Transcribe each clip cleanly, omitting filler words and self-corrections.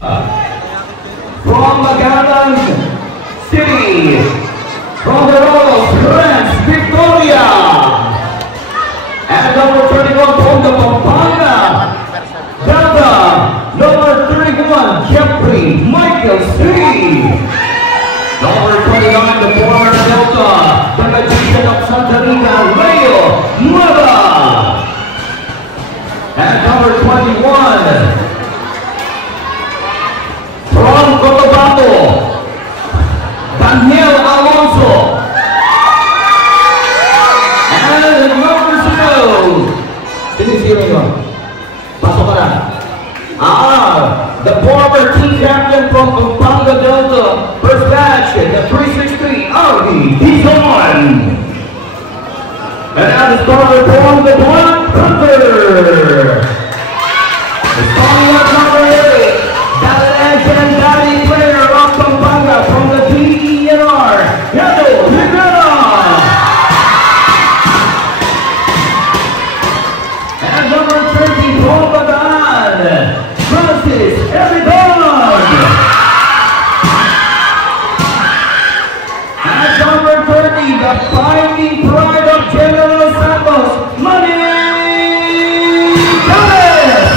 From Magalang City, from the Royal Friends, Victoria. And number 31 from the Pampanga, Delta, number 31, Jeffrey Michael C. Number 29, the former Delta, the magician of Santa Rita, Leo Mata. And number 21, from Cotabato, Daniel Alonso. And number 0, sino yun? Pasok ka na. The former team captain from Pampanga Delta, first batch, the 363, Audi Dizon. And now the starter from the Black Panther. The starting at number 8, the legendary player of Pampanga from the DENR, Yado Rivera. And number 30 from Bataan, Francis Eridan. And number 30, the fighting pride of General Santos, Manny Gomez.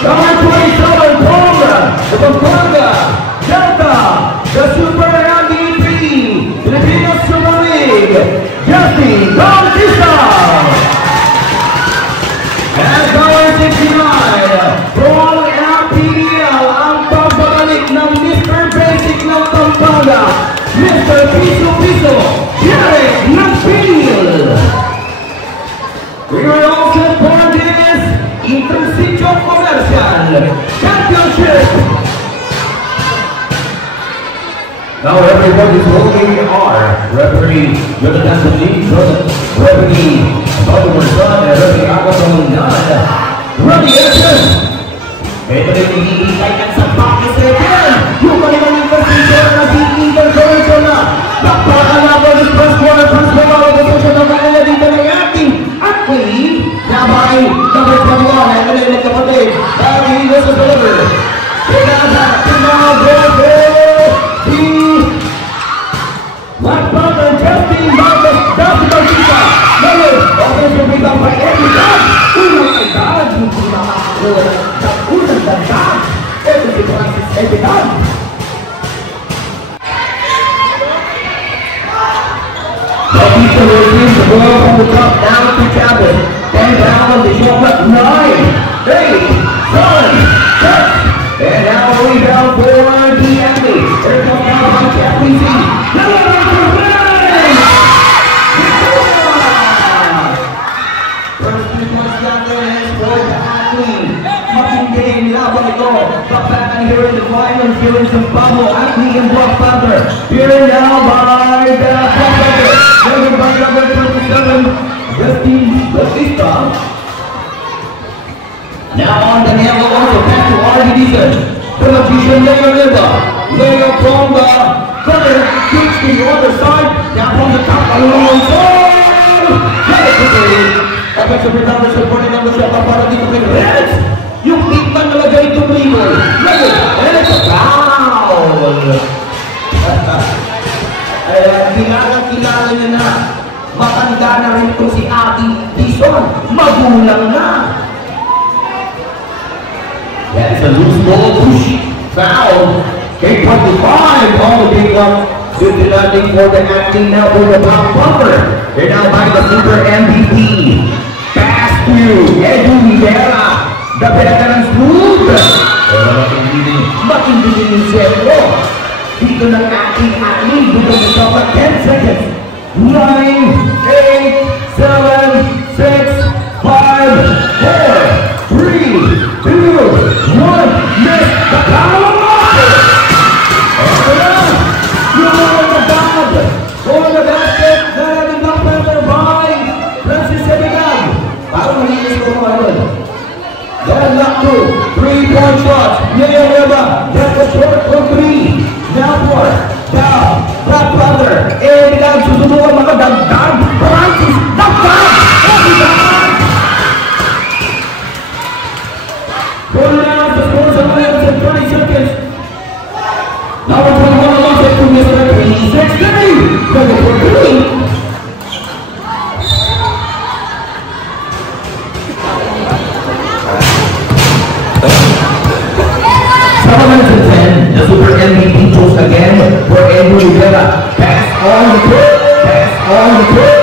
Number 27, the Pampanga Delta, the Super MVP, Filipino Super League, Justin Bautista. And number 69, from LPBL, ang pagbabalik ng Mr. Basic ng Pampanga, Mr. Piso Piso, Derek Nagpil. We are all set for this Intercity Commercial Championship. Now everybody's holding our referee, Jonathan Sadiq, referee, Baltimore Sun, and referee Agaton Nan. Ready action! Ito rin hihintay ng sa pakis again. Yung kanilang investigation na si Intercommercial na. Napakalaban ng first quarter, first quarter, position ng kanila dito ng ating athlete. Nabay, number 21, and kanilang kapatid, Barry Wilson Deliver. Pinasa, pinasa, Black Panther, Justin Marcos, Justin Bautista. Number, offensive rebound by Eddie Dodd. Unang agad, hindi nakakaroon ng unang dandan. Ito si Francis Eddie Dodd. Bautista will bring the ball from the top down to Chavez. 10 down on the shot clock, 9, 8, 7, 6. And now a rebound for the athlete. Here comes now by Jeffrey C. First 3 points down there is for the athlete. Matinding laban ito. Back here in the finals, here in Zimbabwe, athlete and Black Panther. Here now by the Black Panther. Number by number 27, Justin Bautista. Now on Daniel Alonso, back to R.D. Dizon. The magician Leo Linda. Leo from the corner, kicks to the other side. Down from the top, Alonso. Get it quickly. Offensive rebound is supporting on the shot para dito kay Reds. Yung hitman nalaga itong River. Leo, and it's a foul. Kilala niya na. Matanda na rin ito si R.D. Dizon. Magulang na. That's a loose ball push. Foul. K25 on the big one. 50 nothing for the athlete now for the Black Panther. They're now by the Super MVP. Pass to Edu Rivera. The veteran smooth. Matindi yung zero. Dito ng ating athlete. Dito ng top 10 seconds. 9, 8, 7, 6, 5, 4, 3, 2, 1, miss the power! For the basket, that is not Panther by Francis Eridan. Parang malinis ko mga yun. Then knock to 3-point shots. Leo Reba, that's a short for 3. Now for the Black Panther. Eridan susubukan makadagdag. Francis, dagdag! Eridan! Going down the scores of minutes and 30 seconds. Number 21 lost it to Mr. 360. Number 23. 710, the Super MVP chose again for Edwin Rivera. Pass on the court, pass on the court.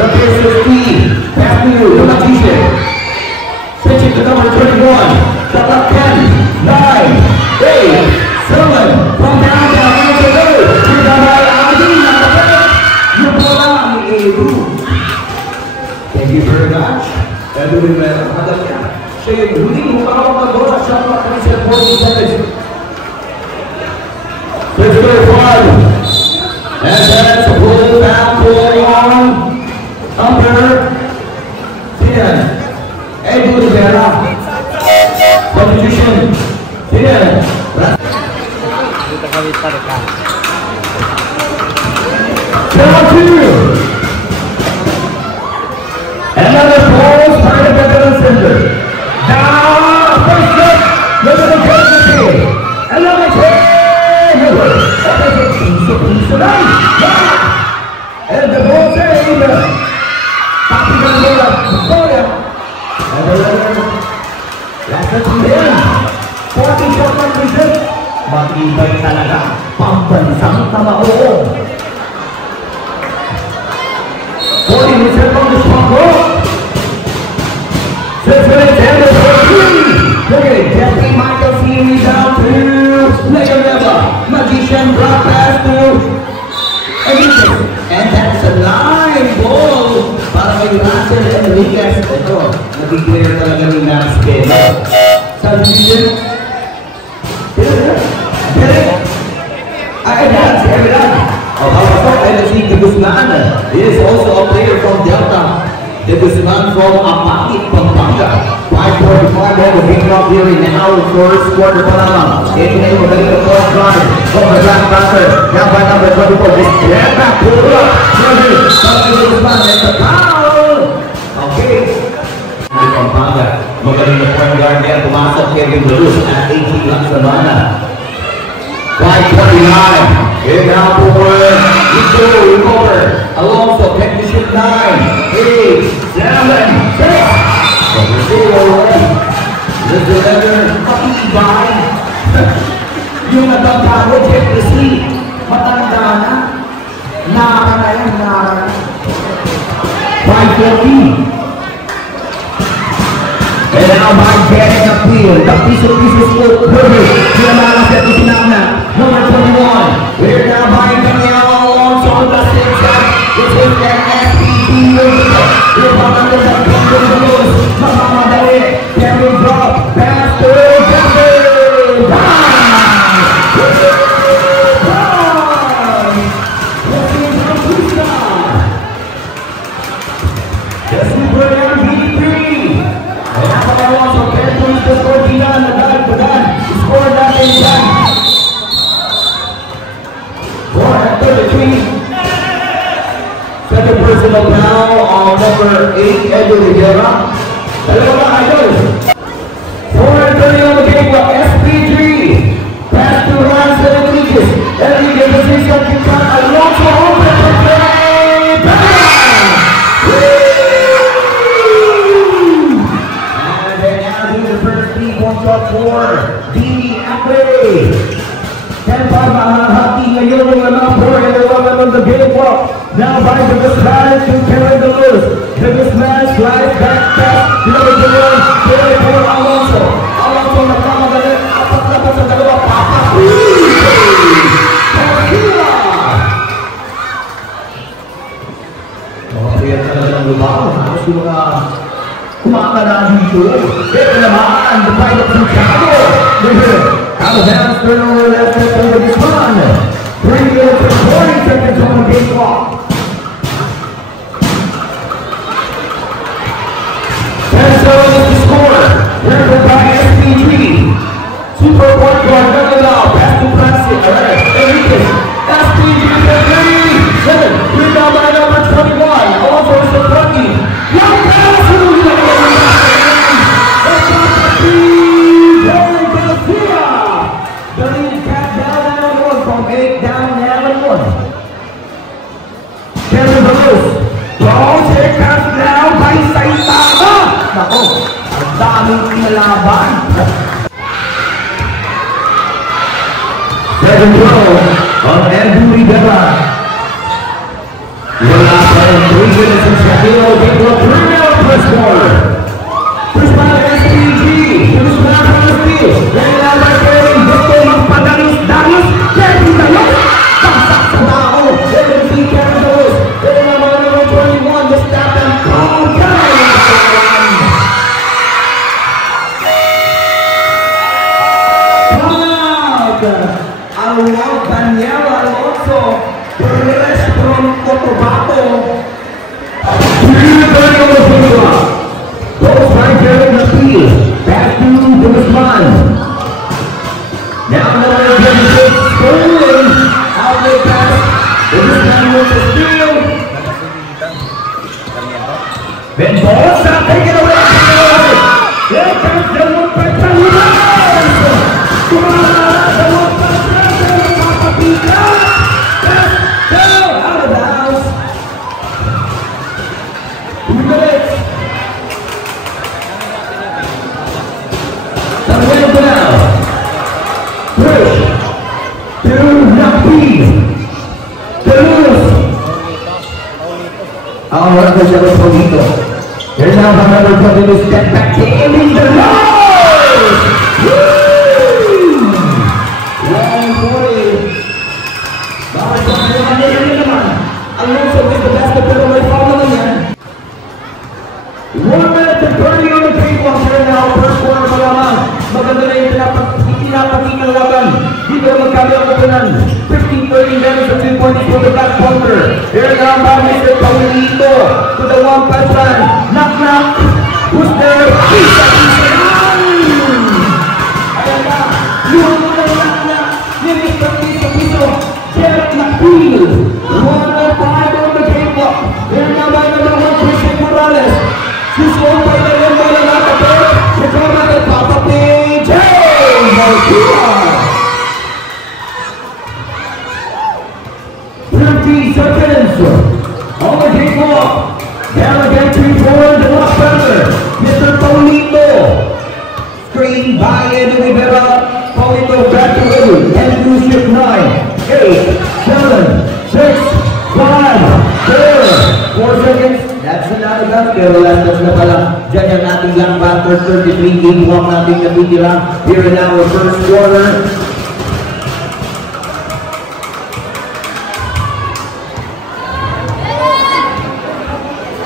The Pierce Speed, pass to you, the Magician. Switching to number 21, the left 10, 9, 8, 7, from downtown, to the third, to the right, you pull out the Thank you very much. Edwin Rivera, hadap niya. Siya yung huling mukawang mag-bola, shot clock 40 seconds. Let's go forward. And that's a pull down, pull on. Upper 10, Edwin Rivera, substitution 10, down 2, another ball, part of the veteran center, down, first up, look at the coach, another 10, and the ball saved. Tapi dan bola, bola. Ada lagi. Last kemudian, 40 shot result. Bagi baik talaga, pambansang Tamaoo. 40 result on the shot clock. 6 minutes and the 3. Look at it, Jeffrey Michael series down to Lego Neva. Magician drop pass to Edison. And that's a line ball. Para kay Russell Enriquez. Ito, nag-clear talaga ni Max Kena. Substitution. Derek. Dance, everyone. Our energy, De Guzman. He is also a player from Delta. De Guzman from Apatid, Pampanga. 5:45 on the big drop here in our first quarter pa lamang. Ito na yung magaling na first drive from the Black Panther. Now by number 24, this get back, pull up. De Guzman, it's a foul. Okay. Pampanga, magaling na point guard niya. Pumasok Kevin Luz at 18 lang sa bana. 5:29. Here now for Ito, recover. Alonso, technician 9, 8, 7, 6. Number 0, this is another makikibay. Yung natagtago, Jeff Presley, matanda na. Nara na yan, nara na. 5:40. And now by getting the field, the piece of scope, perfect. Sinamalang set to Sinamna, number 21. We're now by Daniel Alonso on the six side. This is an SPT unit. We're about to the field of the Lewis. Mamamadali, carry drop, pass to Jeffrey. Second personal foul on number 8, Edwin Rivera. Dalawa na idol. 4:30 on the game for SP3. Pass to Russell Enriquez. Enriquez position to cut Alonso open for play. Bang! And then now do the first 3-point shot for Dini Ackley. 10-5 mahahati ngayon ng mga 4-11 on the game clock. Now by the Guzman to carry the loose. The Guzman slides back pass. Number 1, carry for Alonso. Alonso nagkamagali. Apat na pa sa dalawa. Papas. Tequila! Mga player talaga ng lubaw. Tapos yung mga kumakala dito. Ito naman, the pilot from Chicago. Number of bounds, turnover, left foot over this one. 3 minutes and 40 seconds on the game clock. Pencil is the score. Driven by SPG. Super point guard, Gagalao. Pass to Francis. Enriquez. SPG for 37. Rebound by number 21. Also is the 20. Young pass. The lead cat down and one from 8 down now and 1. Kevin Barros. Ball here comes now by Saitama. Nako, ang daming kinalaban. Second throw on Andrew Rivera. Wala pa rin 3 minutes and Shakiro get to a 3-minute press score. First man of SPG. First man from the field. Then now by Kerry. Victor Magpadalos. Darius. Kerry Darius. Pasak sa tao. Then si Kerry Darius. Then naman number 21. The stop and call. Come out. Alwag Daniel Alonso. Perez from Cotabato. Goes right there in the field. Back to Guzman. Now number 26, stolen. Outlet pass. Guzman with the steal. Then Bosa taken away. Here comes the one by Talunas. The one by Papapita. Let's go. Out of the house. 2 minutes. Ahora que ya lo bonito. Here's now another continuous step back to Emily the Rose. Woo! 140. Bakit sa kanila naman? Alonso with the basket pero may foul naman yan. 1 minute and 30 on the table here now. First quarter pa lamang. Maganda na yung pinapakinggang laban. Dito magkami ang kapunan. 15-30 damage of 2 points for the back punter. Here now by Mr. Paulito to the one pass line. Knock knock. Who's there? Pisa. Ayan na. Luhan mo na knock knock. Nilis pa piso. Derek McPeel. 105 on the game clock. Here now by number 1 Christian Morales. Susuon pa rin yung mga nakapit. Sigama kay Papa PJ. Marquia. 30 seconds on the game clock. Down again to forward the lock runner, Mr. Paulito. Screen by Edu Rivera. Paulito back to Edu. Andrew shift 9, 8, 7, 6, 5, 4. 4 seconds. That's another gun. Pero last touch na pala. Diyan yung ating lang batter. 33 game clock natin natitira. Here in our first quarter.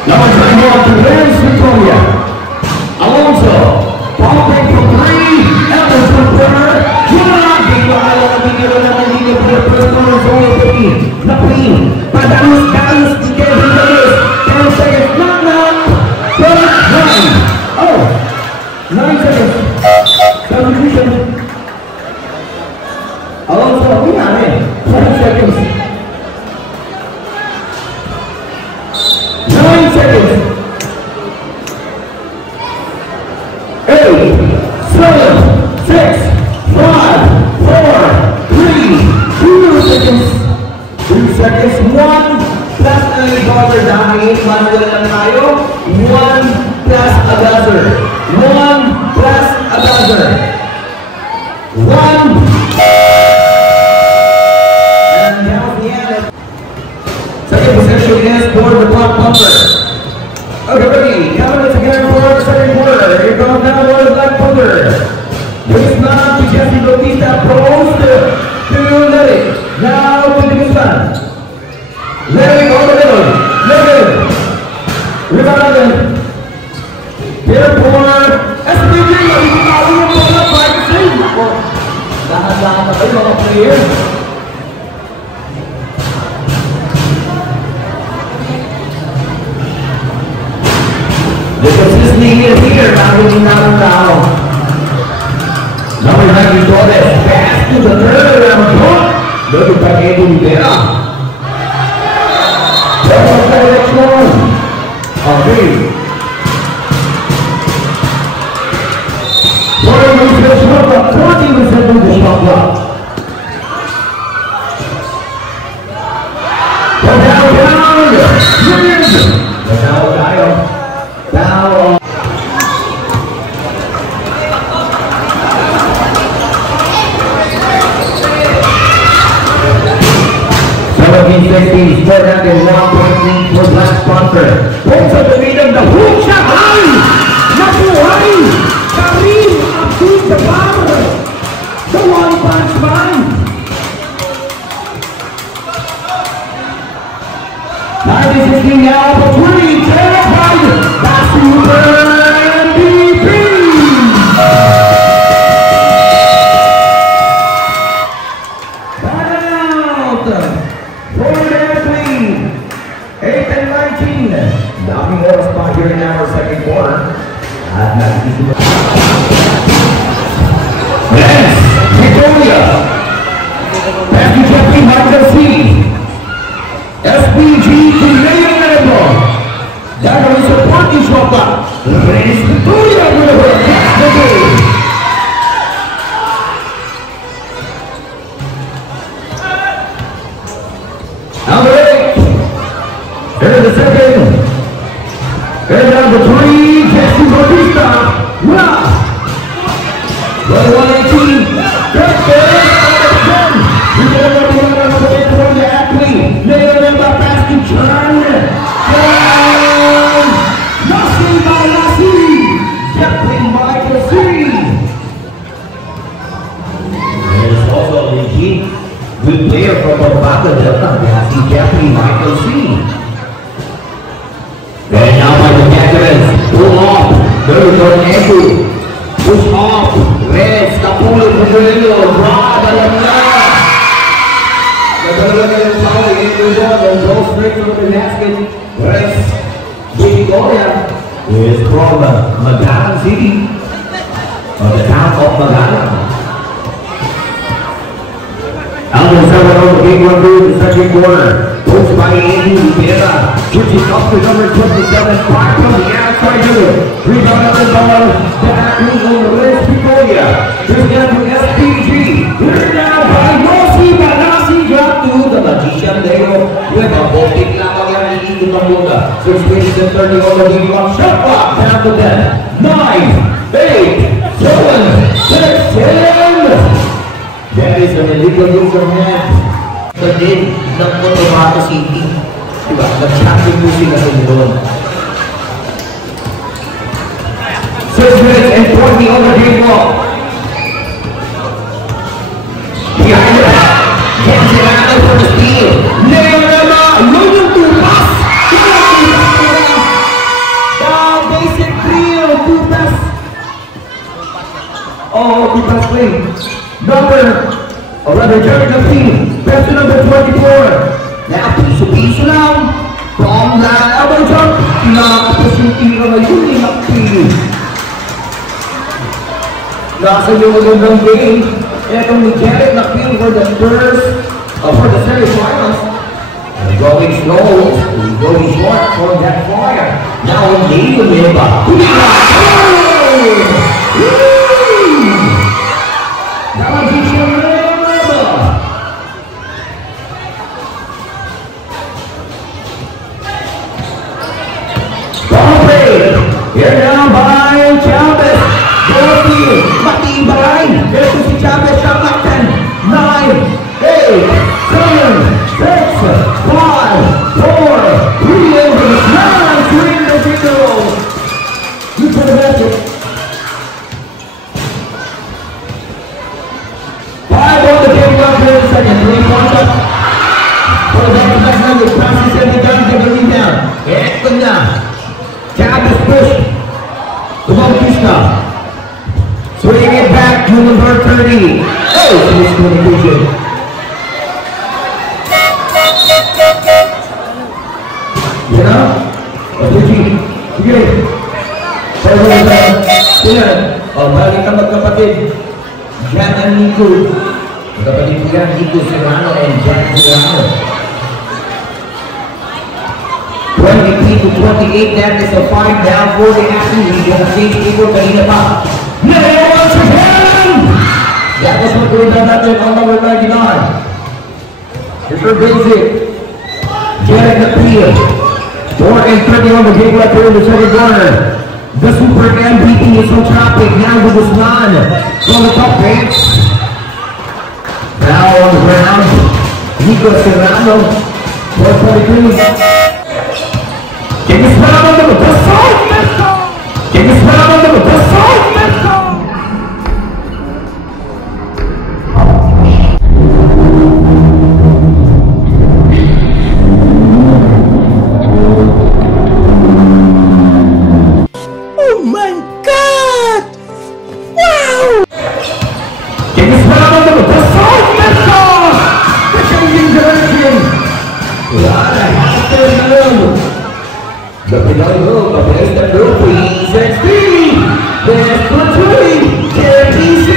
Number 21 to Lance Victoria. Alonso. Ball break for 3. Evans from corner. Big Mahalo na bigyan na ng linya for the first corner. Zone 15. Napin. Padalos. Kevin Davis. 10 seconds. Knock knock. 9. Oh. 9 seconds. Substitution. Alonso. Una rin. 20 seconds. 9 seconds. 8, 7, 6, 5, 4, 3, 2 seconds. 2 seconds. 1 plus $1 dahil manual lang tayo. 1 plus a buzzer. 1 plus a buzzer. 1. And now the end. Second possession is for the block punter. Okay, ready. Coming again for the second quarter. Here comes now for the black punter. This man to Jesse Bautista post to Larry. Now to the Guzman. Larry on the middle. Larry. Rebound. Here for SPG. Lahat-lahat na kayo mga player. The consistency is here, not now. Number 9, Torres, pass to the third round point. Look at Edu Rivera. Double for the next one. Okay. Torres is the shot clock. 40% of the shot clock. Down. Now. 17-16, scored out in 1.3 for Black Panther. Points of the lead of the hook shot high! Nakuhay! Karim Abdul-Jabbar! The one punch man! 19-16 now for 3, terrified! That's Super MVP! Knocking out a spot here in our second quarter. Yes, Victoria. Back to Jeffrey Michael C. SPG to Leonardo. That was a party shopper. Race Victoria with her catch the game. Number 8. Here's the second. And number 3, Jesse Bautista. Wow! 118. That's good. We're going to run on the way for the athlete. Later in the pass to John. Lassie by Lassie. Jeffrey Michael C. There's also a legit good player from Barbata Delta. That's Jeffrey Michael C. And now by the veterans, pull off, there's an Edu, push off, Reds, Kapulog, Pedrillo, drive, the power in the ball, and goes straight to the basket. Reds, Victoria is from Magalang City, or the town of Magalang. Number 7 on the game run through the second quarter. Coached by Edu Rivera, which is up to number 27, 5 from the outside hitter. Rebound up the ball, back on the list, Victoria. Just down to SPG. Cleared down by Rossi Banasi, drop to the Magician Leo. With a bolting lamang yan, iikot ang bola. 6 30 on the game clock. Shot clock down to 10, 9, 8, 7, 6, 10. That is an illegal use of hand. But then, ng Cotabato City, diba? Nag-champion mo sila sa doon. 6 minutes and 20 on the game clock. Behind the back, gets it out for the steal. Leonardo, looking to pass. Down, basic trio, 2 pass. Oh, 2 pass play. Jerry Lafine, best number 24. Now, piso-piso lang. From the elbow jump, nakapos yung tiro na yun, inakpili. Nasa yung magandang game. Etong ni Jared Lafine for the first, for the semi-finals. And going slow, going short for that fire. Now, hindi yung iba. Here now by Chavez. Dorothy, matibay. Dito si Chavez, shot clock 10, 9, 8, 7, 6, 5, 4, 3, and the slam. 3 in the single. You put the basket. 5 on the game clock here in the second. 3-point up. For the back-to-back number, passes every down, take a rebound. Eto na. Chavez push to Bautista. Swing it back to number 30. Oh! to this communication. Yan na. Sige. Yan. Balik ka magkapatid. Jan and Nico. Magkapatid ko yan, Nico Serrano and Jan Serrano. 23 to 28, that is a 5 down for the athlete. He's going to change people kanina pa. Nail once again! That was what we're done natin on number 99. Mr. Basic. Jared Napia. 4 and 30 on the game right there in the second corner. The super MVP is on traffic now with Guzman from the top bench. Now on the ground, Nico Serrano, 443. Can you spell out on the side? Can you spell out on the side? Oh my God! Wow! Can you spell out on the side? The changing direction. The Pinoy Road, the place that grew please and speed. There's good tree, KTC.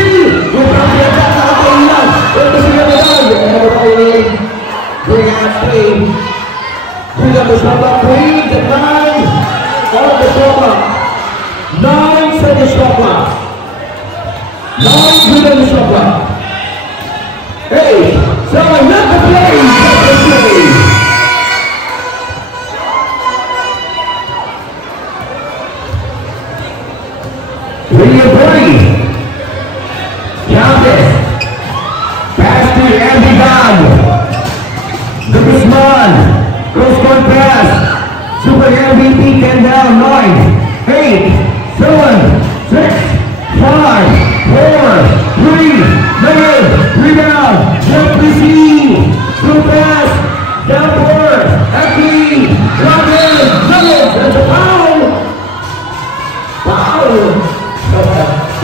We're from the attack of the Pinoy. We're the Pinoy. Bring out speed. Bring up the shot clock, please. The 9 on the shot clock. 9 set the shot clock. 9 good on the shot clock. Hey, someone not the play. Not the play. William Brody, Countess, pass to Andy God, the Guzman, cross court pass, super MVP 10 down, 9, 8, 7, 6, 5, 4, 3, negative, rebound, jump receive, through pass, down court, Aki, Robin, Nuggets, that's a foul! Foul!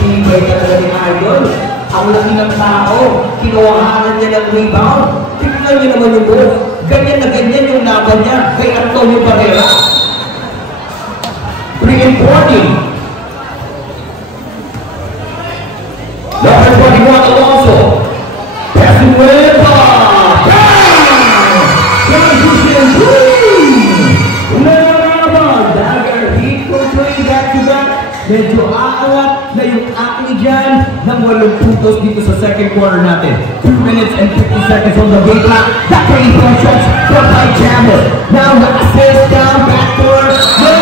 Teammate talaga ni Idol. Ang laki ng tao, kinuhanan niya ng rebound. Tignan niyo naman yung goal. Ganyan na ganyan yung laban niya kay Antonio Barrera. 3 and 40. Number 41, Alonso. Passing with transition 3. Dagger hit for 3 back-to-back. Medyo aangat na yung acne dyan ng 8 puntos dito sa second quarter natin. 2 minutes and 50 seconds on the game clock. That 24 shots from Mike Chandler. Now the assist down backdoor. No!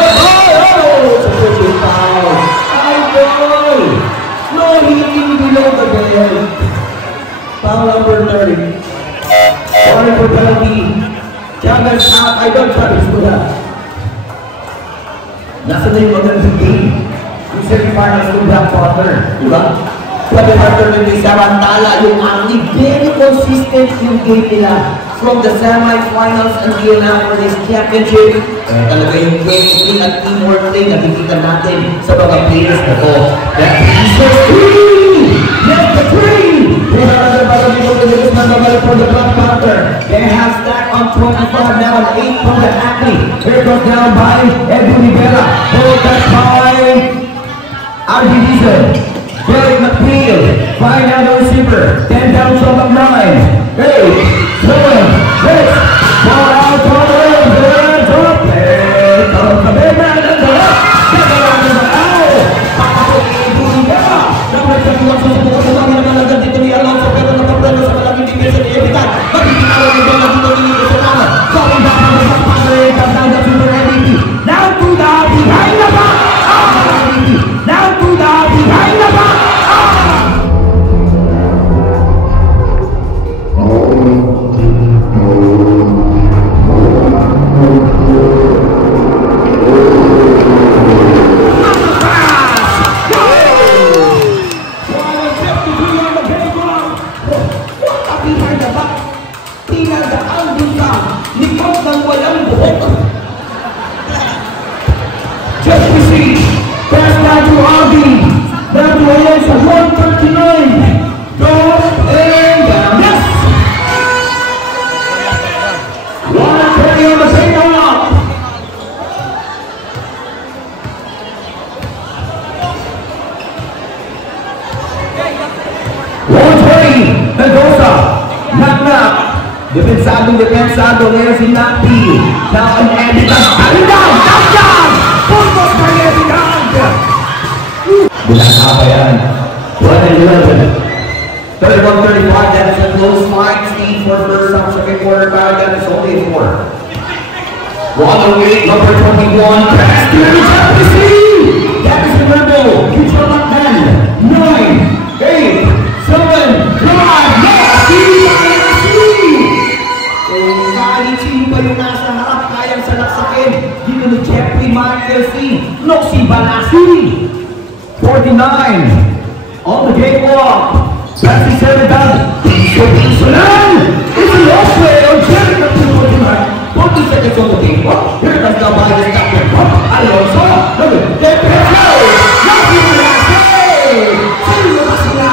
It's a pushing foul. Idol! No, he below the bell. Foul number 30. Sorry for penalty. Chandler's out. Idol, Chandler's good. Nasa na yung magandang game. Yung semifinals ng Black Panther, diba? Black Panther nila samantala yung Angli, very consistent yung game nila from the semi-finals until now for this championship. Talaga yung game at teamwork play na nakikita natin sa mga players na to. That is the 3! That's the 3! For the Black Panther. They have stacked on 25 now and 8 from the athlete. Here goes down by Edwin Rivera. Hold that time. RG Diesel, Derek McNeil, 5 down the receiver, 10 down shot of 9, 8, 7, 6, ball out on the rim, there, drop, there comes the big man in the left, get around in the owl, Papakoy, Buliga, number 71 sa bukas ng mga nalagan dito ni Alonso, pero napapreno sa malaking defense ni Evitan, magiginawa ni Bella dito ni Nico Serrano, coming back from the back panel, comes down the super MVP, now to the behind the back, now to the behind the back! Just received. Pass down to Arby. Down to Alonso, 139. Goes Depensado ngayon si Napi. Now an Editan. Alidan! Touchdown! Puntos by Editan! Bulan apa yan? 1-11. 31-35, that is a close line. Steve for first up, second quarter back, that is only a 4. Wallow 8, number 21, pass to Jeffrey. That is the rebel. Future Lockman. 9, 8, 7, 5, kahit sino pa yung nasa harap, kayang salaksakin. Dito ni Jeffrey Michael C. Noxie Banasi. 49 on the game clock. Passing 7 down. Piso lang. It's a low play on Jericho 40 seconds on the game clock. Here comes the ball. Alonso. Look at that. Noxie Banasi. Sino ba sila?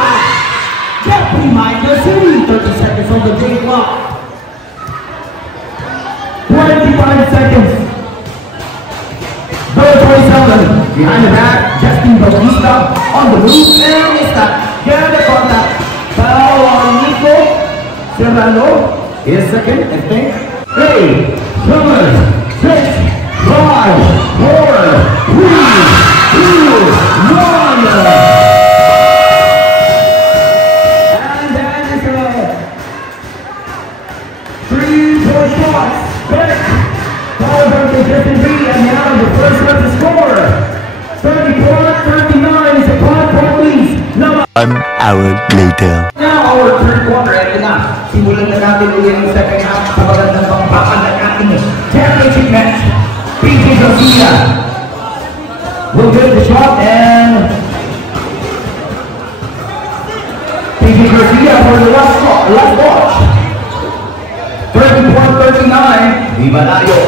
Jeffrey Michael C. 30 seconds on the game clock. 25 seconds. Goal 27. Behind the back, Justin Bautista on the move and it's that. Get the contact. Foul on Nico Serrano. His second, I think. 8, 7, 6, 5, 4, 3, 2, 1. And that is a 3-point shot. Ball goes to Justin Reed, and now the first one to score. 34-39 is a 5-point lead. 1 hour later. Now our third quarter, ito na. Simulan na natin ulit ang second half sa magandang pangpakan ng ating championship match. PJ Garcia will get the shot and PJ Garcia for the last watch. 34-39, di malayo.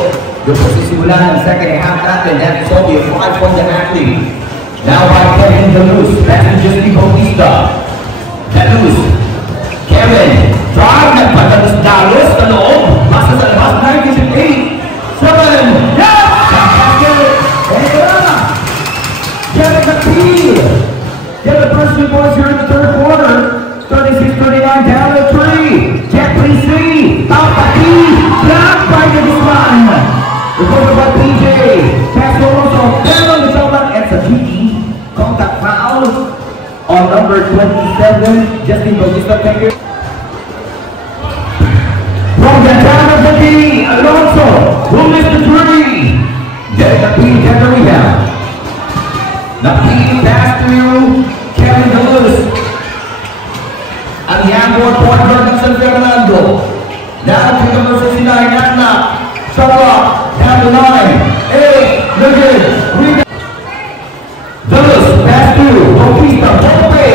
Yung posisimulan ng second half natin, that is only a 5-point athlete. Now by Kevin Deluz, passing Justin Bautista. Deluz, Kevin, drive, nagpadalos Dalos sa loob. Pasa sa labas, 98, 7, yes! Basket! And Kevin McPhee. Get the first 2 points here in the third quarter. 36-39, down to 3. Jeffrey C. Tapati. Blocked by the Guzman. Recovered by PJ. Pass also. Down on the shoulder. It's a GE. Contact foul on number 27. Justin Bautista. Thank you. From the down of the D. Alonso. Who missed the 3? Get the P. Get the rebound. The P pass to Kevin Deluz. Ang Yangor point guard ng San Fernando. Now to number 69, Natna. Shot down to 9. 8, Nugget. Rebound. Deluz, pass to Bautista. Pope.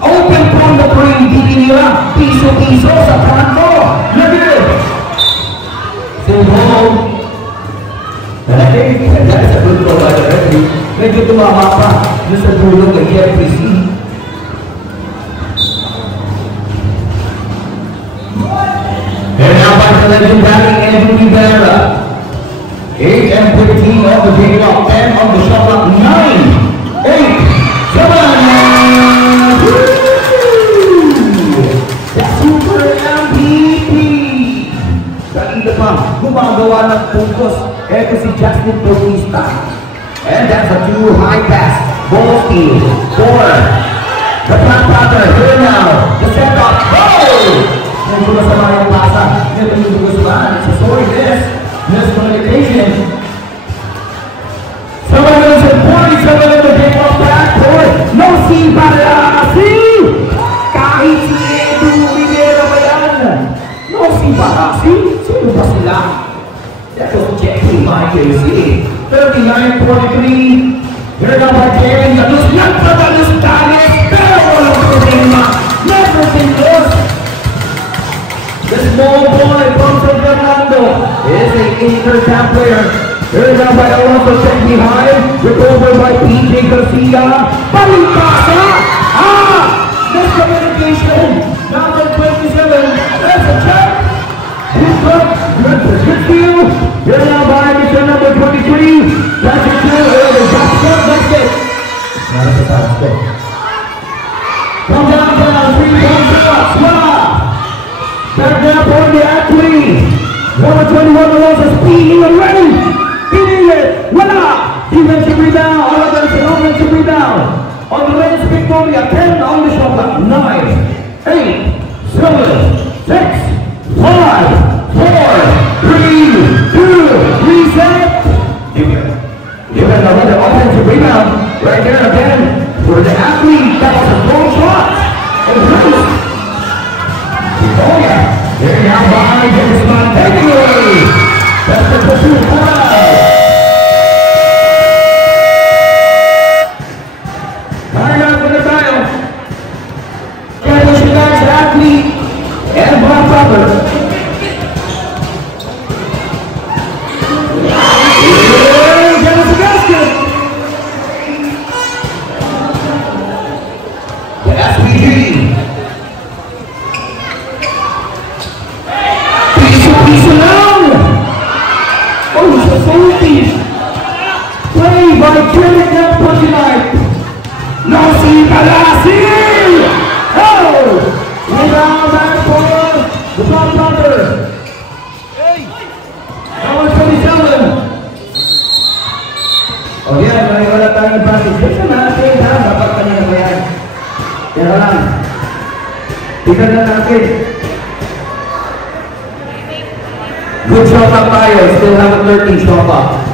Open from the 3. Didi nila. Piso sa kanto. Nugget. Simple. And I think that is a good goal by the referee. Medyo tumama pa sa dulo kay Jeffrey C. And now by the legend batting Andrew Rivera. 8 and 15 on the game clock, 10 on the shot clock, 9, 8, 7. The Super MVP. Kanina pa, gumagawa ng puntos. Ito si Justin Bautista. And that's a 2 high pass. Ball steal. 4. The flat pattern. Here now. The set up. Goal! Medyo masama yung pasa. Medyo masama. So sorry, miscommunication. Someone goes at 47 in the game of backcourt. Noxie Banasi! Kahit si Edu Rivera ba yan? Noxie Banasi? Sino ba sila? That was Jeffrey Michael C. 39-43. Here now by Kevin Deluz. Nagpadalos Dalis. Pero walang problema. Never been lost. The small boy from San Fernando is an inter-tap player. Here now by Alonso, check behind. Recovered by PJ Garcia. Palipasa! Miscommunication. Number 27. That's a check. Good steal. Here now by Mr. number 23. That's a steal. That's it. Not a basket. Come down, 3-point shot. Back down for the athlete. Number 21 was a speeding and ready. Beating it. Wala. Defensive rebound. All of them offensive rebound. On the latest Victoria, 10 on the shot clock. 9, 8, 7, 6, 5, 4, 3, 2, reset. Given another offensive rebound. Right there again for the athlete. That was a strong shot. And Bruce. Victoria. Here now by James Montague. That's the pursuit foul. Hang on for the dial. Congratulations, athlete and Bob Butler. The SPG. Piece alone. Oh, it's a safety. Play by Kenneth Temple tonight. Nossi Galasi! Oh! Rebound back for the Bob Butler. Number 27. Oh yeah, may wala tayong practice. Kasi natin ha, dapat kanina pa yan. Kaya lang. Tignan na natin. Good shot up tayo. Still have a 13 shot up.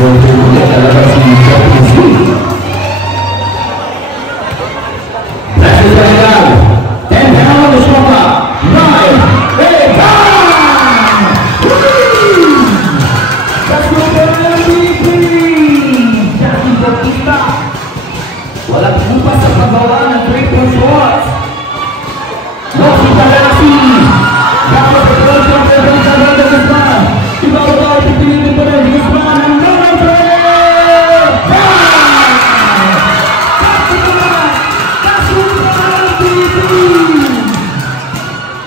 Going to get talaga si Jokic. That's the down. 10 down on the shot clock. 9, 8, time! That's the MVP. Jackie Bautista. Walang lupa sa paggawa ng 3-point shots. Nossi Galasi. Dapat sa close shot ng Fernando Guzman. Ibababa ay pipilitin pa rin Guzman ang number 3.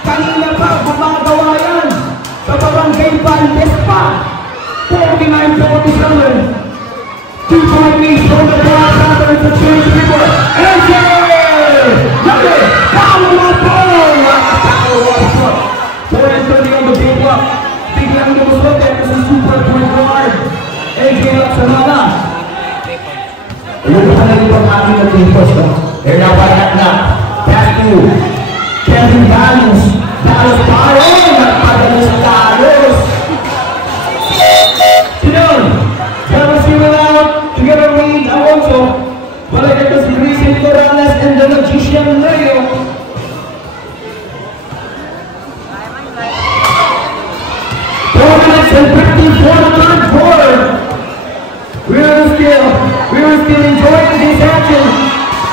Kanina pa gumagawa yan sa Barangay Valdez pa. 49-47. 2-point lead from the Bob Butler to change people. AJ! Lovely! Power-up ball! Power-up shot. 4-30 on the game clock. Biglang lumusot yan sa super point guard. AJ Laksamana. Ayun pa na rin ang aking nag-impos. Here now by Atna. Pass to Kevin Dallas. Dallas power. Nagpadala sa Dallas. Sinon. Dallas here out. Together with Alonso. Balik ito si Rizal Corrales and the Magician Leo. And 54 to third quarter. We were still enjoying this action.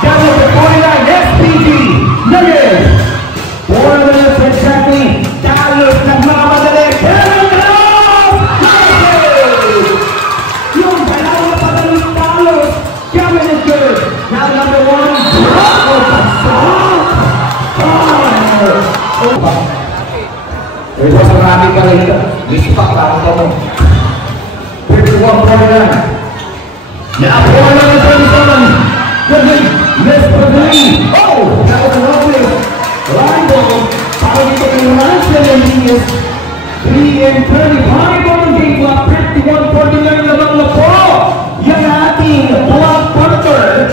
That was the 49 SPG Nuggets. 4 minutes exactly. Dallas nagmamadali. Yung dalawa pa ng Dallas. Kevin is good. Now number 1. It was a rally kalita. Mispak lang ito mo. 51-49. Now 4-11-37. Good lead. Miss for three. Oh! That was a lovely line ball. Para dito kay Ransom Enriquez. 3-35 on the game clock. 51-49 na lang na po. Yan ating Bob Butler.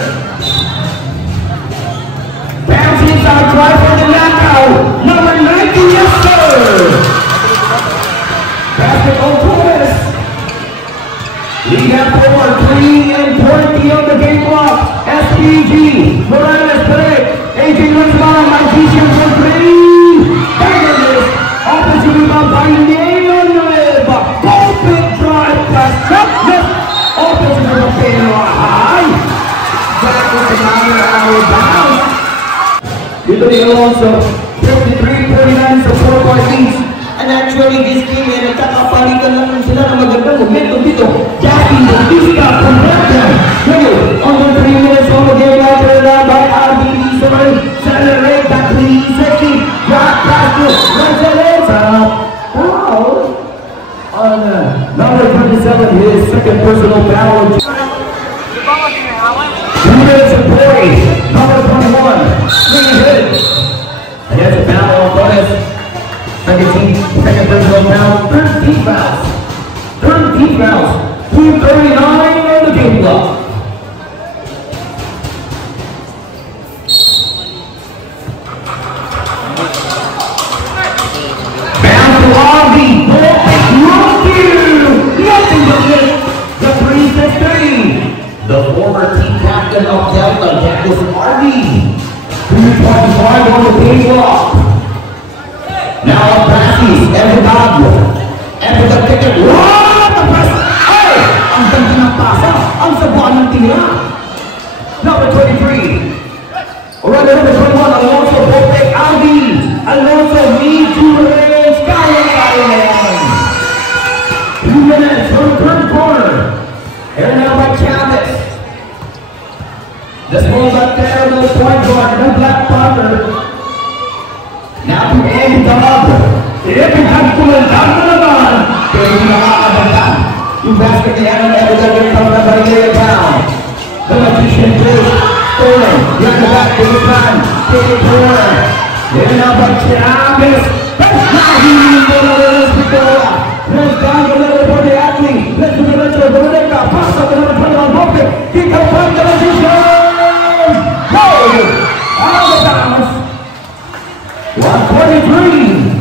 Bounce inside drive for the knockout. Number 90, yes sir! Basketball Torres. Lead out forward, 3-20 on the game clock. SPG, Morales, Perez, AJ Lanzman, Magician for 3. Bangers, offensive rebound by Leon Nueva. Open drive pass, yes. Offensive rebound by high. Back with the 9-hour bounce. Dito ni Alonso, 53-49 sa 4-point leads. And actually, this game ay nagkakapalitan lang sila ng magandang momentum dito. Jackie Bautista from Brooklyn. Under 3 minutes on the game after that by RBD. Celebrate that please. Safety. Drop pass to Gonzalez. Foul on number 27, his second personal foul. block. Bounce to Arby. Nothing but hit. The 3-6-3. The former team captain of Delta, Douglas Arby. 3.5 on the pay block. Now on passes, Evan Daglo. Evan the ticket. Wow! The press. Ay! Ang ganda ng pasa. Ang sabuan ng tira. Number 23. Runner number 21, Alonso Bote Albi. Alonso needs to range. Kaya na yan. 2 minutes from the third quarter. Here now by Chavez. This ball's up there on the point guard. No Black Panther. Now to Andy Dog. Pinaghan ko lang na naman. Pero hindi nakakabantan. Yung basket niya ng Evan Dog from the Barriere down. The magician plays. Stolen. Yan the back to the front. Take it forward. Here now by Chavez. Now he needs to lose before. Let's down the level for the athlete. Let's do the letter. The letter. Pass up the letter for the Bote. Kick out from the magician. Out of bounds. 123.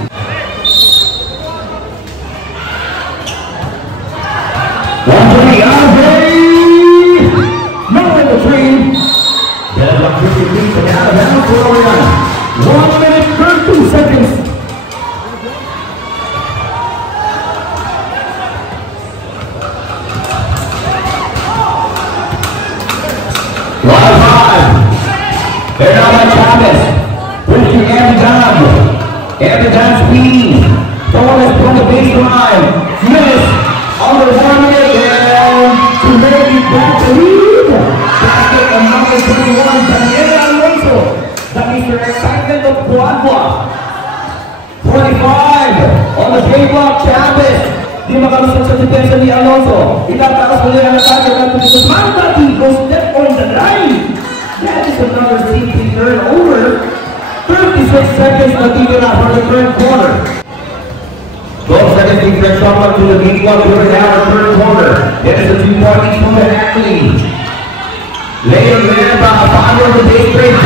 Number 3. There's a 53 from out of bounds for Oriana. 1 minute 32 seconds. Line 5. They're now by Chavez. Pushing Amidon. Amidon speed. Thomas from the baseline. Miss. Under 1 minute. And to make it back to lead. Basket of number 21. Daniela Alonso. That is your excitement of quad block. 25. On the J block, Chavez. Di makalusot sa depensa ni Alonso. Itataas mo nila ang target at ito. Mandati goes step on the line. That is another safety turnover. 36 seconds natitira for the third quarter. 12 seconds to fresh shot to the game clock during the third quarter. It is a 2-point each from the athlete. Later there by Fonder of the base break. 20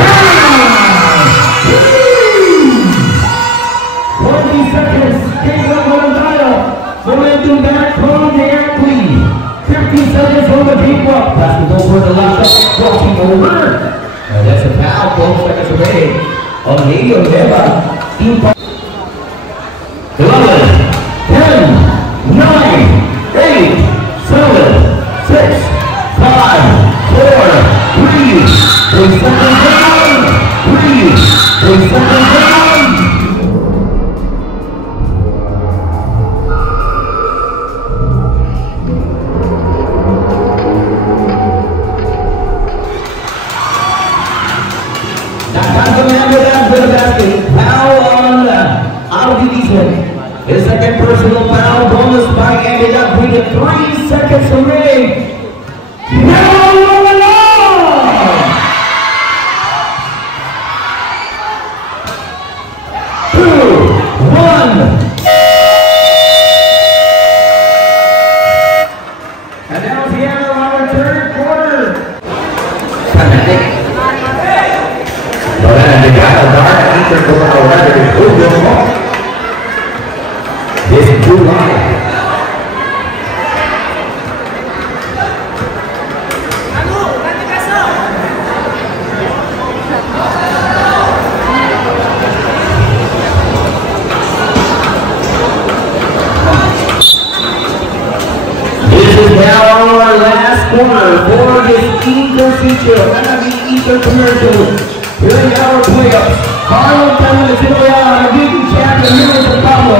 seconds. Game clock on the dial. Momentum back from the athlete. 15 seconds on the game clock. Pass the ball for the last shot. Crossing over. That's a foul. 12 seconds away. On Lady Oleva. 11, 10, 9, 8, 7, 6, 5, 4, 3, 3 seconds down. 3 seconds down. Foul on Alvidizan. His second personal foul, bonus by Amidon, bring it 3 seconds away. Now on the line! 2, 1. And now the end of our third quarter. This is Blue Line. This is now our last quarter for this Easter feature. Easter commercial. Here in our playoffs. Carlo Fernandez in the leading champion, Middleton Pablo.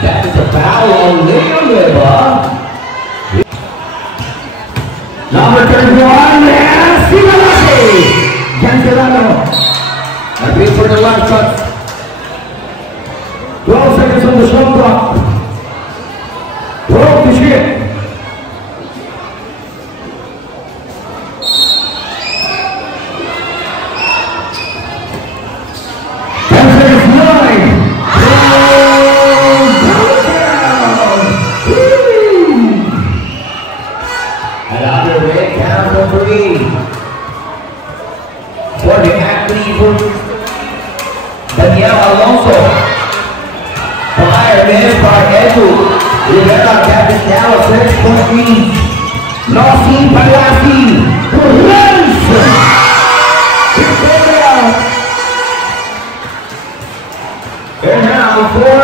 That is a foul on Leo Leva. Number 31, Simalaki. Ganserano. I wait for the last shot. 12 seconds on the shot clock. Broke the ship. down for 3. For the athlete, Daniel Alonso. Fire missed by Edu. Rivera Captain now at 6-point lead. Nossi Pagasi. Runs! And now for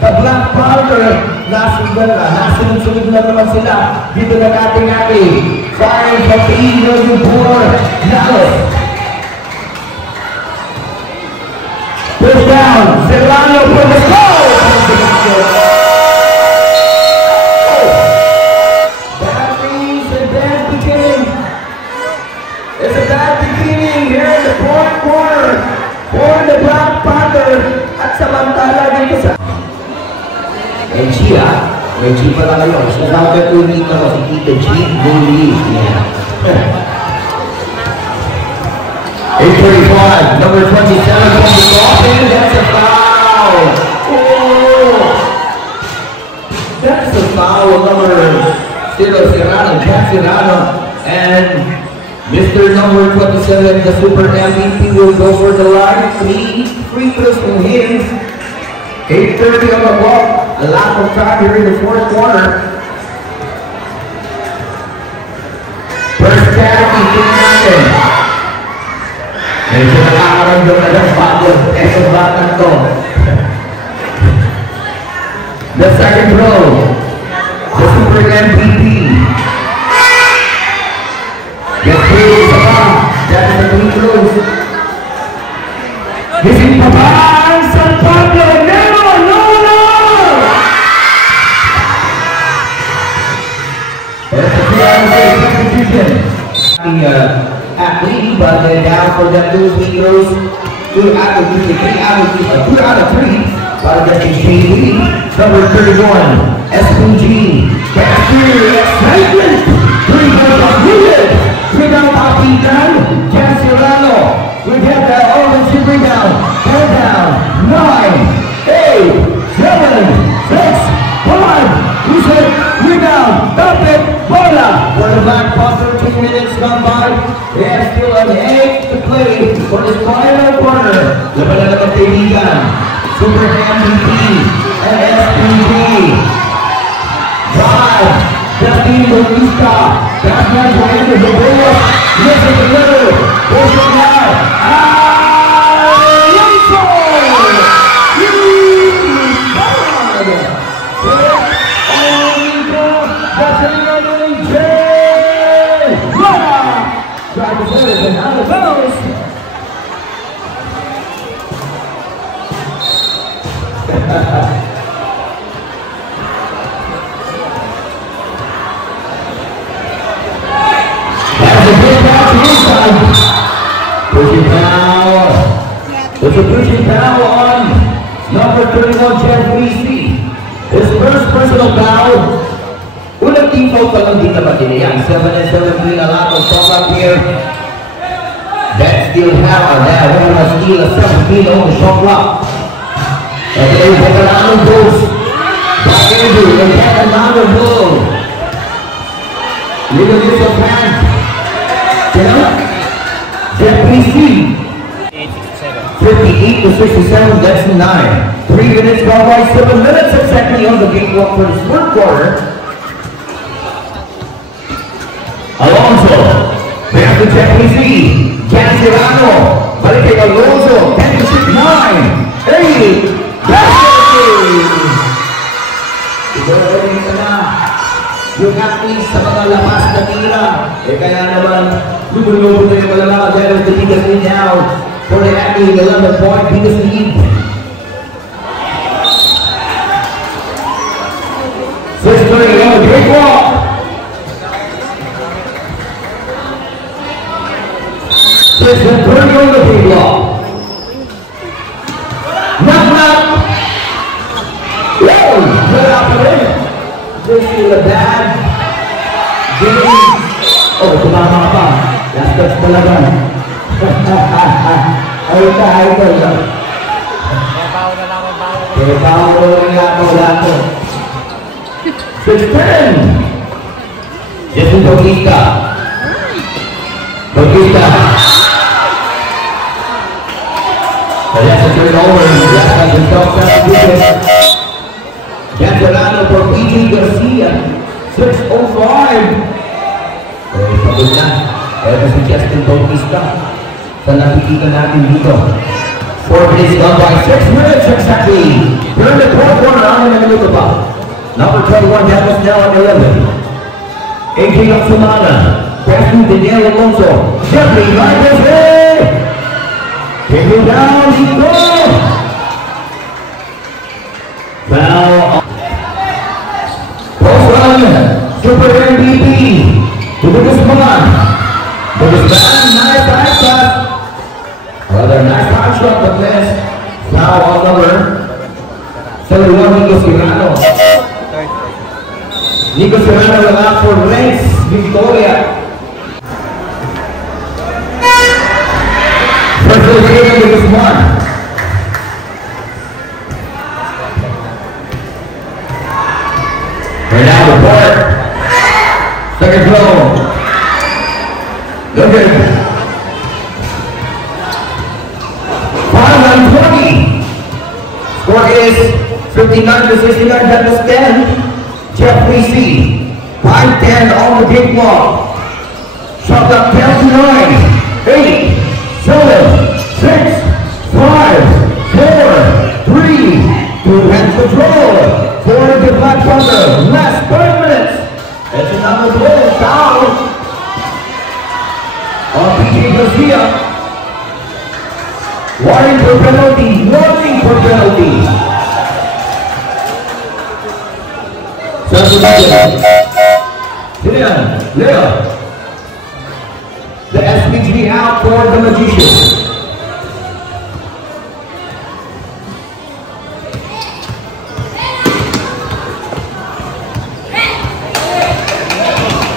the Black Panther. Nasunod na naman sila. Dito na natin. Fire from the Eagles for Dallas. Push down, Serrano for the goal! That means a bad beginning. It's a bad beginning here in the fourth quarter for the Black Panther. At samantala dito sa... May G pala kayo. Sa dapat ulit ako si Tito G. Guli. 8:35, number 27 from the ball, and that's a foul. Oh, that's a foul. Number Serrano, Jack Serrano, and Mr. number 27, the Super MVP, will go for the line. 3 free throws from him. 8:30 on the clock. A lot of time here in the fourth quarter. First carry, nothing. Medyo nakakaramdam na ng pagod. Esong batang to. The second row. The Super MVP. Get through sa pa. That's the free throws. Missing pa ba ang San Pablo? No! That's the PRA substitution. Athlete, but they're down for them 2 free throws. 2 out of 3 by the JV. Number 31, SPG. Casper, excitement. 3 goals on William. 3 down, Poppy down. Castellano. We have that offensive rebound. 10 down. 9, 8, 7, 6, 5. Who's it? Rebound. Dump it. Bola. For the Black Panther, 2 minutes gone by. They have still an 8 to play for this final quarter. Laban na naman kaibigan. Super MVP and SPG. Drive. Justin Bautista. That's not going to the ball. Yes, it's a little. Push it now. Alonso! That's another Jay! Drive the ball and out of bounds. That's a good pass inside. Pushing foul. There's a pushing foul on number 31, Jeffrey C. His first personal foul. Unang team foul pa lang dito ba tinayang. 7-7 a lot of shot up here. That still have that. We're going to steal a 7 on the shot clock. And they have a lot of goals. Back into and have another goal. Little bit of pants. Jeffrey C. 58 to 67, that's 9. 3 minutes gone by, 7 minutes exactly on the game clock for this third quarter. Alonso, back to Jeffrey C. Castellano, balik kay Alonso, 10 to 6, 9, 8. Ibalik na yung athletes sa mga lapas na tira. Kaya naman, lumulubog na yung malalaman dahil the biggest lead now for the athlete, 11-point biggest lead. 6:30 on the break walk. This is 30 on the break walk. Knock. Whoa! Good operation. This is a bad game. Oh, tumama pa. Last touch talaga. Ay, lang. Kaya bawo na lang ako. 6-10. Justin Bautista. Bautista. So that's a turnover. That's got himself substituted. Cancelado for PJ Garcia. 6:05. Okay, pagod na. Ito si Justin Bautista. Sa nakikita natin dito. 4 minutes gone by 6 minutes exactly. During the fourth quarter, ang minuto pa. Number 21, that was now at 11. AJ Oxumana. Pass to Daniel Alonso. Jeffrey, right this way. Take it down, Nico. Foul. Post run. Super MVP. To the Guzman. To the Guzman, nice back shot. Rather nice back shot, but miss. Foul on number 71, Nico Serrano. Nico Serrano will out for Rex Victoria. First of game to Guzman. Right now the court. Second throw. Look at it. 5-20. Score is 59-69. That was 10. Jeffrey C. 5-10 on the big block. Shot up 10-9. 8, 7, 6, 5, 4, 3, 2 hands control. 4 to Black Thunder. Last 5 minutes. It's another goal. Foul on PJ Garcia. Warning for penalty. Warning for penalty. Leo. The SPG out for the Magician.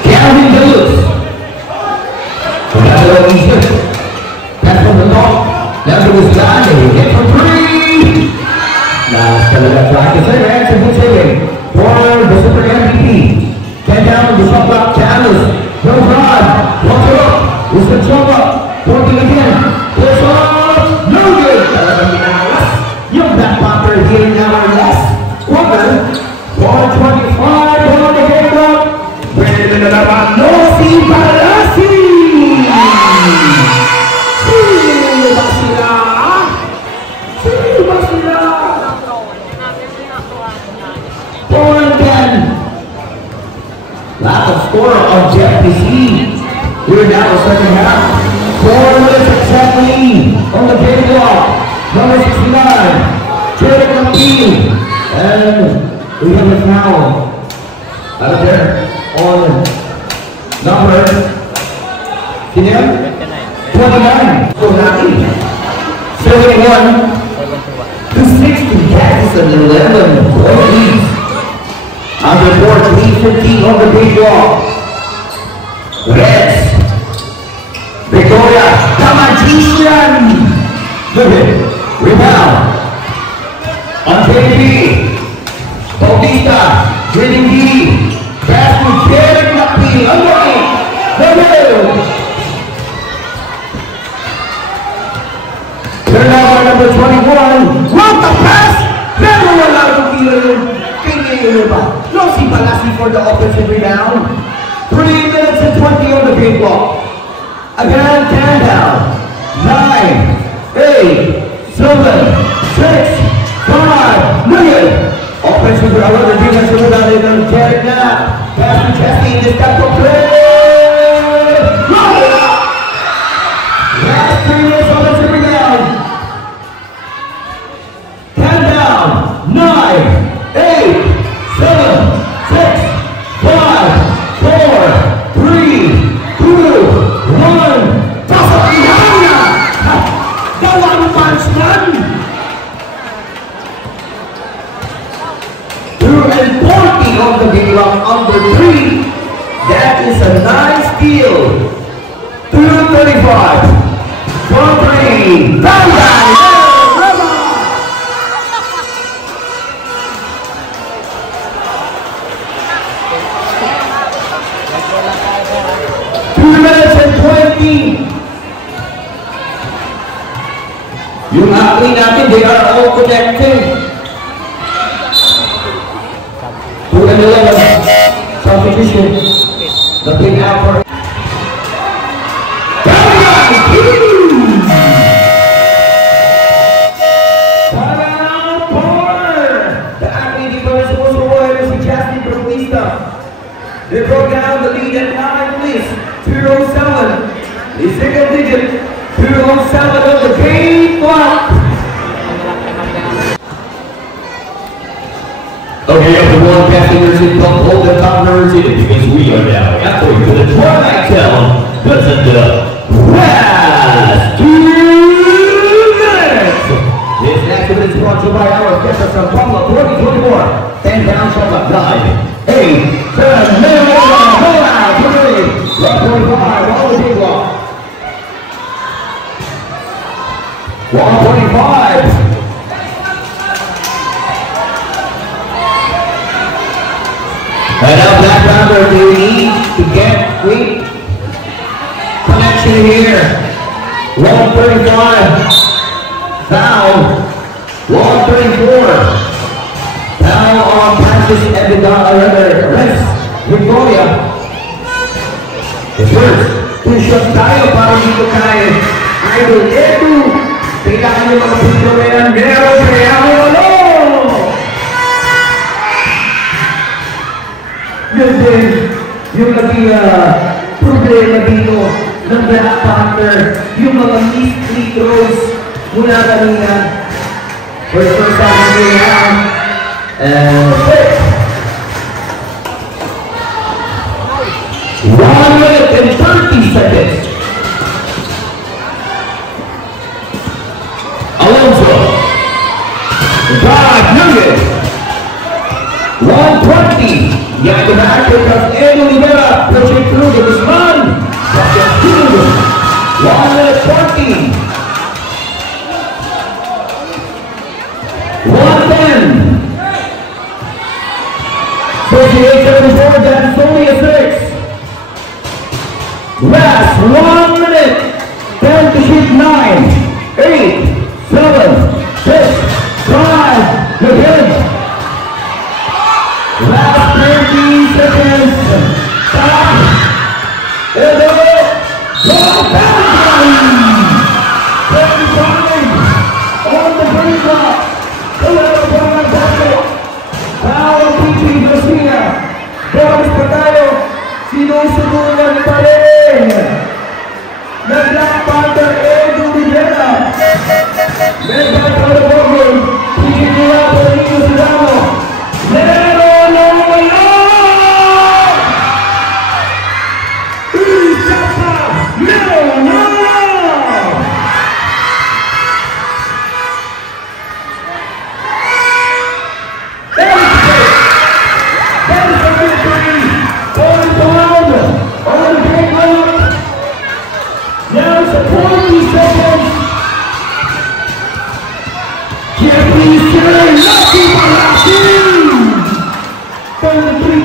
Calvin Lewis. That's a little easier. That's from the top. Down to his line. Hit for 3. Last talaga practice. That's a good saving for the Super MVP. 10 down to the shot block. Channels. No rod. Walk it up. Who's the jump up? 14 again. Push up. No good. Talagang minalas. Yung back popper here in our last quarter. 4:25 on the game clock. Pwede na naman. No, si Palasi. Sino ba sila? Sino ba sila? 4-10. Lack of score of Jeffrey C. We're now in the second half. 4 minutes exactly on the game clock. Number 69, Jerick McKee. And we have a foul out of there on number 29. So happy. 71 to 60. Jackson 11 points. On the board, 3:15 on the big block. Reds. Victoria, the Magician. Look at it. Rebound. On KD. Bautista. Winning D. Pass to Jerick McKee. Unlucky. The middle. Turnover number 21. Broke the pass. Pero wala ang kilo. No, si Palasi for the offensive rebound. 3 minutes and 20 on the big block. Again, 10 down. 9, 8, 7, 6, 5, million. Offensive rebound, the defensive rebound is on Jerick now. Pass to Jesse in the step for play. Last 3 minutes offensive rebound. 10 down. 9, 8, 7, 6, 5, 4, 3, 2, 1. Pasok Ihana! Dalawang punch lang! 2:40 on the big block under 3. That is a nice steal. 2:35 for 3. Bye-bye! minutes and 20. Yung athlete natin, they are all connected. To the level of substitution. The big effort. They broke down the lead at 9 points, 207. The single digit, 207 of the game clock. Okay, up to one passengers in Pump, hold the top numbers in because we are now halfway to the Twilight Town. Doesn't last 2 minutes. This next one is brought to you by our guest from Pump 2024. 10 down from the 9. 8, 7, middle, hold out, 3, 125, all the big block. 125. And now back number, they need to get quick connection here. 135, foul, 134. Now on passes and the rest, Victoria. The first, 2 shots tayo para dito kay Idol Edu. Kailangan nyo mga punto na yan. Meron kaya walo! Yun din, yung naging problema dito ng Black Panther, yung mga missed free throws mula kanina. For the first time in the round. And 1 minute and 30 seconds. Alonso. God, Nugget. 120. Yet the back because Edu Rivera pushing through to this man. 1 minute 20. 110. 58-74, that's only a 6. Last 1 minute. 10 to shoot 9, 8, 7, 6, 5, the hit. Last 30 seconds. Stop. And the ball down. 35 on the free clock. 11 point basket. Foul PG Garcia. Boris pa tayo. Sinusubukan pa rin. Nag-Black Panther Edu Rivera. Medal for the program. PG nila po Nico Sedano. Lero Lolo! Isapa Lero Lolo!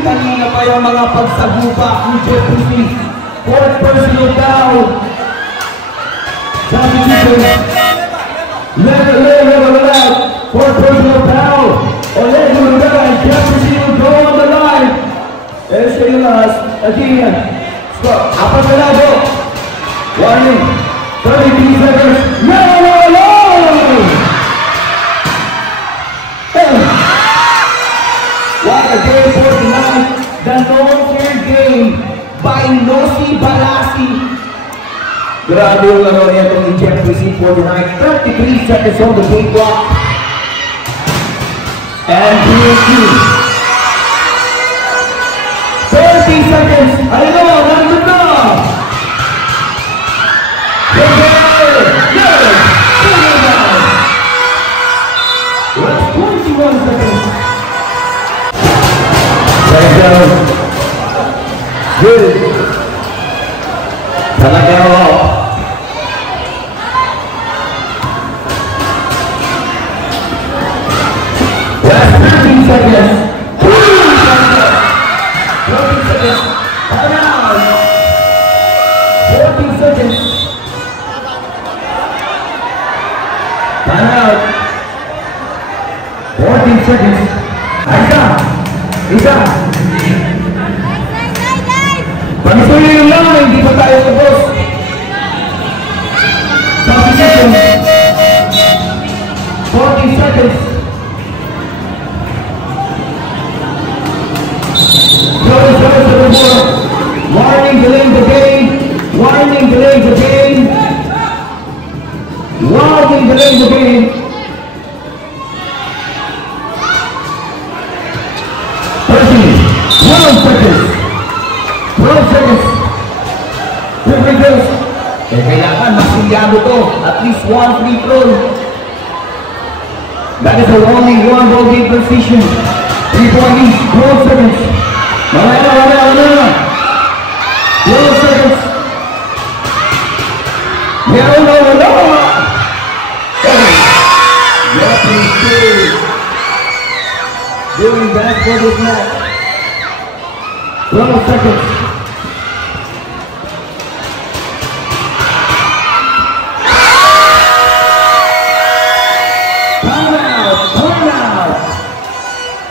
Kanina pa yung mga pagsagupa ni Jeffrey. 4th personal down. Sabi dito, level out. 4th personal down. Olego Rivera and Jeffrey will go on the line. And siya yung last. Again. Stop. Apat na labo. Warning. 33 seconds. No! What a game for tonight. The no-fair game by Nosy Balasi. Grabe yung laro niya itong ni Jeffrey for tonight. 33 seconds on the game clock. And PhD. 30 seconds. I know, nandun na. That's 21 seconds. Good. Talagang off. Last 13 seconds. 13 seconds. 13 seconds. Time out. seconds. Isa. Pag-ituloy lang, hindi pa tayo tapos. Substitution. 40 seconds. Warning, delay the game. Warning, delay the game. Warning, delay the game. 12 seconds. 12 seconds. Different goes. Kailangan masilyado to. At least one free throw. That is only one ball game position. 3-point lead. 12 seconds. Mamaya. 12 seconds. No. Doing bad for this match. 12 seconds.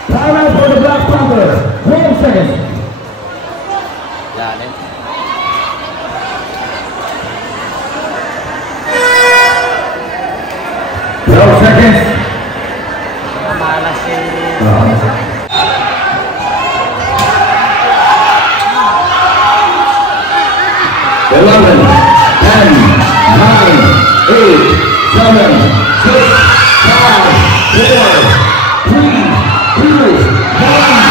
Time out for the Black Panther. 12 seconds. 12 seconds. 11, 10, 9, 8, 7, 6, 5, 4, 3, 2, 1.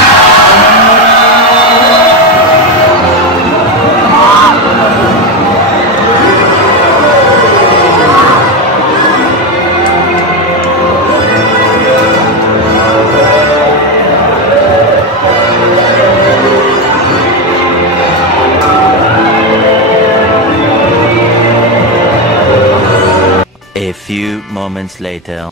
A few moments later.